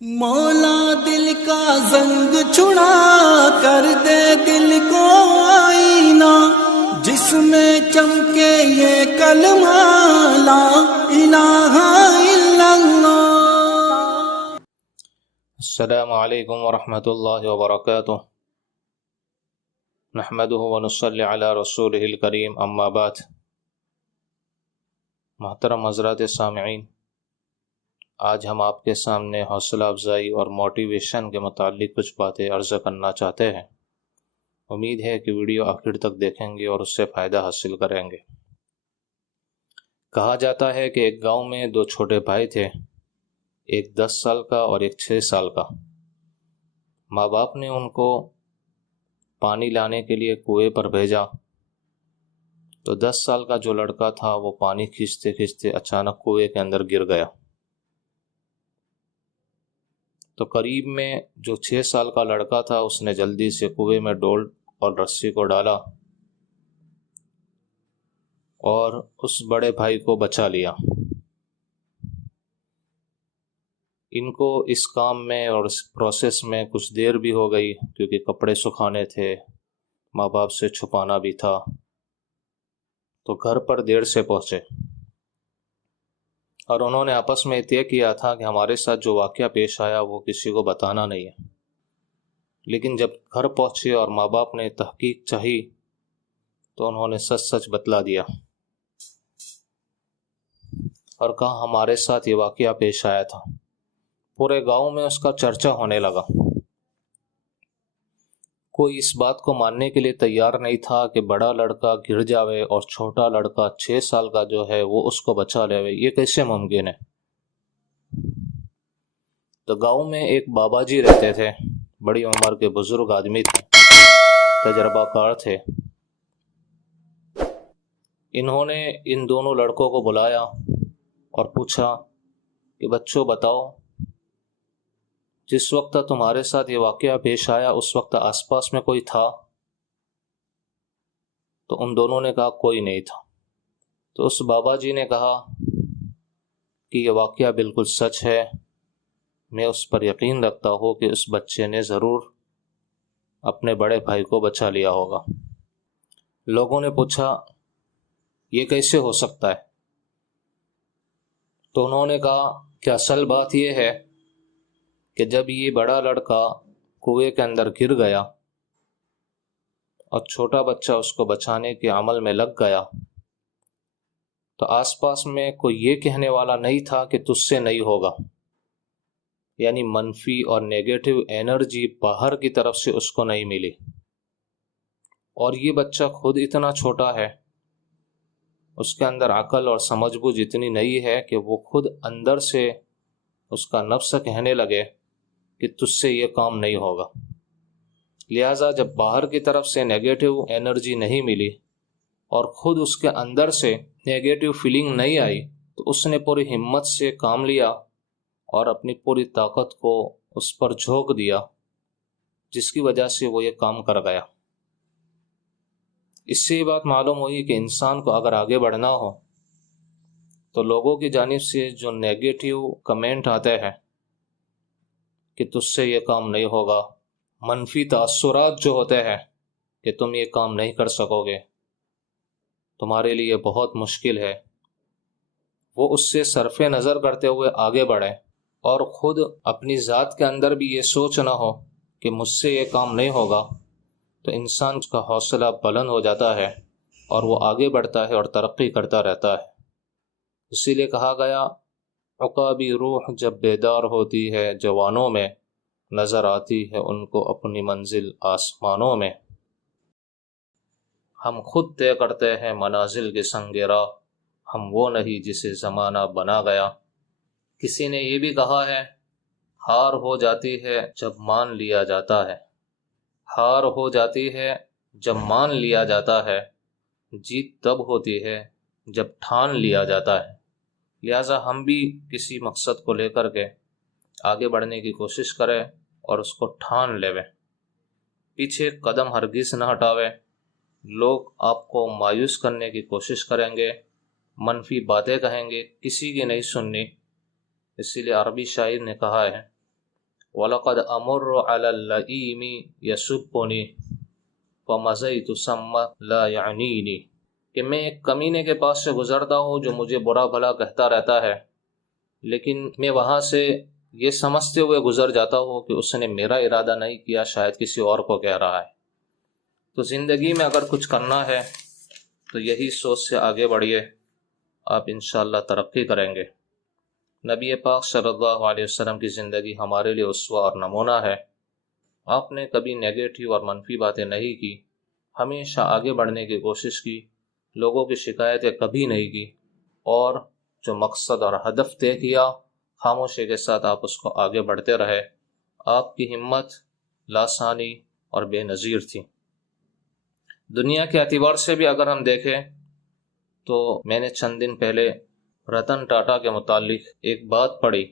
مولا دل کا زنگ چھڑا کر دے دل کو آئینہ، جس میں چمکے یہ کلمہ لا الہ الا اللہ۔ السلام علیکم ورحمۃ اللہ وبرکاتہ، نحمدہ ونصلی علی رسولہ الکریم، اما بعد۔ محترم حضرات سامعین، آج ہم آپ کے سامنے حوصلہ افزائی اور موٹیویشن کے متعلق کچھ باتیں عرض کرنا چاہتے ہیں۔ امید ہے کہ ویڈیو آخر تک دیکھیں گے اور اس سے فائدہ حاصل کریں گے۔ کہا جاتا ہے کہ ایک گاؤں میں دو چھوٹے بھائی تھے، ایک 10 سال کا اور ایک 6 سال کا۔ ماں باپ نے ان کو پانی لانے کے لیے کنویں پر بھیجا تو 10 سال کا جو لڑکا تھا وہ پانی کھینچتے کھینچتے اچانک کنویں کے اندر گر گیا۔ تو قریب میں جو 6 سال کا لڑکا تھا اس نے جلدی سے کنویں میں ڈول اور رسی کو ڈالا اور اس بڑے بھائی کو بچا لیا۔ ان کو اس کام میں اور اس پروسیس میں کچھ دیر بھی ہو گئی، کیونکہ کپڑے سکھانے تھے، ماں باپ سے چھپانا بھی تھا، تو گھر پر دیر سے پہنچے اور انہوں نے آپس میں طے کیا تھا کہ ہمارے ساتھ جو واقعہ پیش آیا وہ کسی کو بتانا نہیں ہے۔ لیکن جب گھر پہنچے اور ماں باپ نے تحقیق چاہی تو انہوں نے سچ سچ بتلا دیا اور کہا ہمارے ساتھ یہ واقعہ پیش آیا تھا۔ پورے گاؤں میں اس کا چرچا ہونے لگا۔ کوئی اس بات کو ماننے کے لیے تیار نہیں تھا کہ بڑا لڑکا گر جاوے اور چھوٹا لڑکا 6 سال کا جو ہے وہ اس کو بچا لے، یہ کیسے ممکن ہے؟ تو گاؤں میں ایک بابا جی رہتے تھے، بڑی عمر کے بزرگ آدمی تھے، تجربہ کار تھے۔ انہوں نے ان دونوں لڑکوں کو بلایا اور پوچھا کہ بچوں بتاؤ، جس وقت تمہارے ساتھ یہ واقعہ پیش آیا اس وقت آس پاس میں کوئی تھا؟ تو ان دونوں نے کہا کوئی نہیں تھا۔ تو اس بابا جی نے کہا کہ یہ واقعہ بالکل سچ ہے، میں اس پر یقین رکھتا ہوں کہ اس بچے نے ضرور اپنے بڑے بھائی کو بچا لیا ہوگا۔ لوگوں نے پوچھا یہ کیسے ہو سکتا ہے؟ تو انہوں نے کہا کہ اصل بات یہ ہے کہ جب یہ بڑا لڑکا کنویں کے اندر گر گیا اور چھوٹا بچہ اس کو بچانے کے عمل میں لگ گیا تو آس پاس میں کوئی یہ کہنے والا نہیں تھا کہ تجھ سے نہیں ہوگا، یعنی منفی اور نیگیٹو انرجی باہر کی طرف سے اس کو نہیں ملی۔ اور یہ بچہ خود اتنا چھوٹا ہے، اس کے اندر عقل اور سمجھ بوجھ اتنی نہیں ہے کہ وہ خود اندر سے اس کا نفس کہنے لگے کہ تجھ سے یہ کام نہیں ہوگا۔ لہٰذا جب باہر کی طرف سے نیگیٹو انرجی نہیں ملی اور خود اس کے اندر سے نیگیٹو فیلنگ نہیں آئی تو اس نے پوری ہمت سے کام لیا اور اپنی پوری طاقت کو اس پر جھونک دیا، جس کی وجہ سے وہ یہ کام کر گیا۔ اس سے یہ بات معلوم ہوئی کہ انسان کو اگر آگے بڑھنا ہو تو لوگوں کی جانب سے جو نیگیٹو کمنٹ آتے ہیں کہ تجھ سے یہ کام نہیں ہوگا، منفی تاثرات جو ہوتے ہیں کہ تم یہ کام نہیں کر سکو گے، تمہارے لیے بہت مشکل ہے، وہ اس سے صرف نظر کرتے ہوئے آگے بڑھیں اور خود اپنی ذات کے اندر بھی یہ سوچ نہ ہو کہ مجھ سے یہ کام نہیں ہوگا، تو انسان کا حوصلہ بلند ہو جاتا ہے اور وہ آگے بڑھتا ہے اور ترقی کرتا رہتا ہے۔ اسی لیے کہا گیا عقابی روح جب بیدار ہوتی ہے جوانوں میں، نظر آتی ہے ان کو اپنی منزل آسمانوں میں۔ ہم خود طے کرتے ہیں منازل کے سنگ راہ، ہم وہ نہیں جسے زمانہ بنا گیا۔ کسی نے یہ بھی کہا ہے ہار ہو جاتی ہے جب مان لیا جاتا ہے، ہار ہو جاتی ہے جب مان لیا جاتا ہے، جیت تب ہوتی ہے جب ٹھان لیا جاتا ہے۔ لہٰذا ہم بھی کسی مقصد کو لے کر کے آگے بڑھنے کی کوشش کریں اور اس کو ٹھان لیں، پیچھے قدم ہرگز نہ ہٹاویں۔ لوگ آپ کو مایوس کرنے کی کوشش کریں گے، منفی باتیں کہیں گے، کسی کی نہیں سننی۔ اسی لیے عربی شاعر نے کہا ہے وَلَقَدْ أَمُرُّ عَلَى اللَّئِيمِ يَسُبُّنِي فَمَزَيْتُ ثَمَّ لَا يَعْنِينِی، کہ میں ایک کمینے کے پاس سے گزرتا ہوں جو مجھے برا بھلا کہتا رہتا ہے، لیکن میں وہاں سے یہ سمجھتے ہوئے گزر جاتا ہوں کہ اس نے میرا ارادہ نہیں کیا، شاید کسی اور کو کہہ رہا ہے۔ تو زندگی میں اگر کچھ کرنا ہے تو یہی سوچ سے آگے بڑھیے، آپ انشاءاللہ ترقی کریں گے۔ نبی پاک صلی اللہ علیہ وسلم کی زندگی ہمارے لیے اسوہ اور نمونہ ہے۔ آپ نے کبھی نیگیٹو اور منفی باتیں نہیں کی، ہمیشہ آگے بڑھنے کی کوشش کی، لوگوں کی شکایتیں کبھی نہیں کی، اور جو مقصد اور ہدف طے کیا خاموشی کے ساتھ آپ اس کو آگے بڑھتے رہے۔ آپ کی ہمت لاسانی اور بے نظیر تھی۔ دنیا کے اعتبار سے بھی اگر ہم دیکھیں تو میں نے چند دن پہلے رتن ٹاٹا کے متعلق ایک بات پڑھی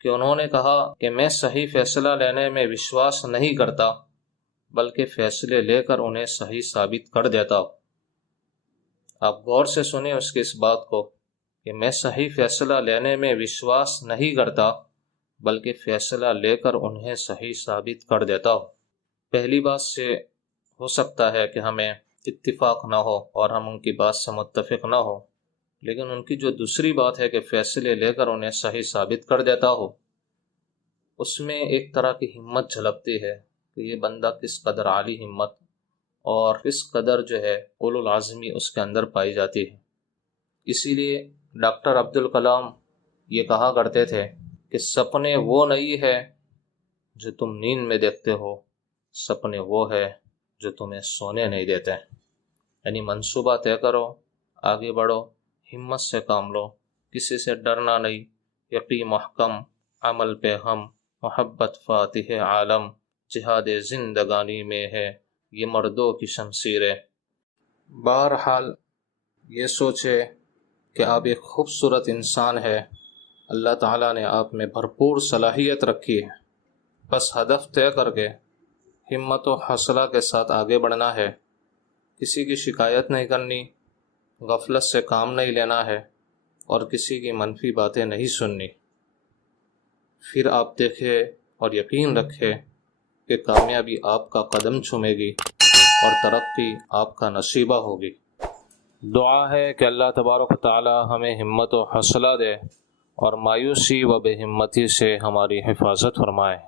کہ انہوں نے کہا کہ میں صحیح فیصلہ لینے میں وشواس نہیں کرتا، بلکہ فیصلے لے کر انہیں صحیح ثابت کر دیتا ہوں۔ آپ غور سے سنیں اس کی اس بات کو کہ میں صحیح فیصلہ لینے میں وشواس نہیں کرتا، بلکہ فیصلہ لے کر انہیں صحیح ثابت کر دیتا ہوں۔ پہلی بات سے ہو سکتا ہے کہ ہمیں اتفاق نہ ہو اور ہم ان کی بات سے متفق نہ ہو، لیکن ان کی جو دوسری بات ہے کہ فیصلے لے کر انہیں صحیح ثابت کر دیتا ہو، اس میں ایک طرح کی ہمت جھلکتی ہے کہ یہ بندہ کس قدر عالی ہمت اور کس قدر جو ہے اولو العزمی اس کے اندر پائی جاتی ہے۔ اسی لیے ڈاکٹر عبدالکلام یہ کہا کرتے تھے کہ سپنے وہ نہیں ہے جو تم نیند میں دیکھتے ہو، سپنے وہ ہے جو تمہیں سونے نہیں دیتے۔ یعنی منصوبہ طے کرو، آگے بڑھو، ہمت سے کام لو، کسی سے ڈرنا نہیں، یقین محکم، عمل پہ ہم، محبت فاتح عالم، جہاد زندگانی میں ہے یہ مردوں کی شمشیریں۔ بہرحال یہ سوچے کہ آپ ایک خوبصورت انسان ہے، اللہ تعالیٰ نے آپ میں بھرپور صلاحیت رکھی ہے، بس ہدف طے کر کے ہمت و حوصلہ کے ساتھ آگے بڑھنا ہے، کسی کی شکایت نہیں کرنی، غفلت سے کام نہیں لینا ہے، اور کسی کی منفی باتیں نہیں سننی۔ پھر آپ دیکھیں اور یقین رکھیں کہ کامیابی آپ کا قدم چومے گی اور ترقی آپ کا نصیبہ ہوگی۔ دعا ہے کہ اللہ تبارک و تعالی ہمیں ہمت و حوصلہ دے اور مایوسی و بے ہمتی سے ہماری حفاظت فرمائے۔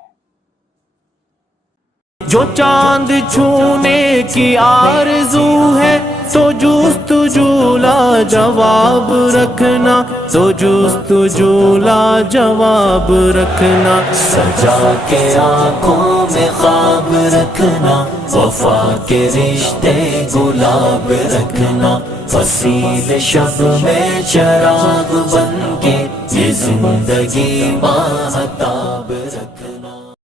جو چاند چھونے کی آرزو ہے تو جستجو لا جواب رکھنا، تو جستجو لا جواب رکھنا، سجا کے آنکھوں میں خواب رکھنا، وفا کے رشتے گلاب رکھنا، فصیل شب میں چراغ بن کے یہ زندگی ماہتا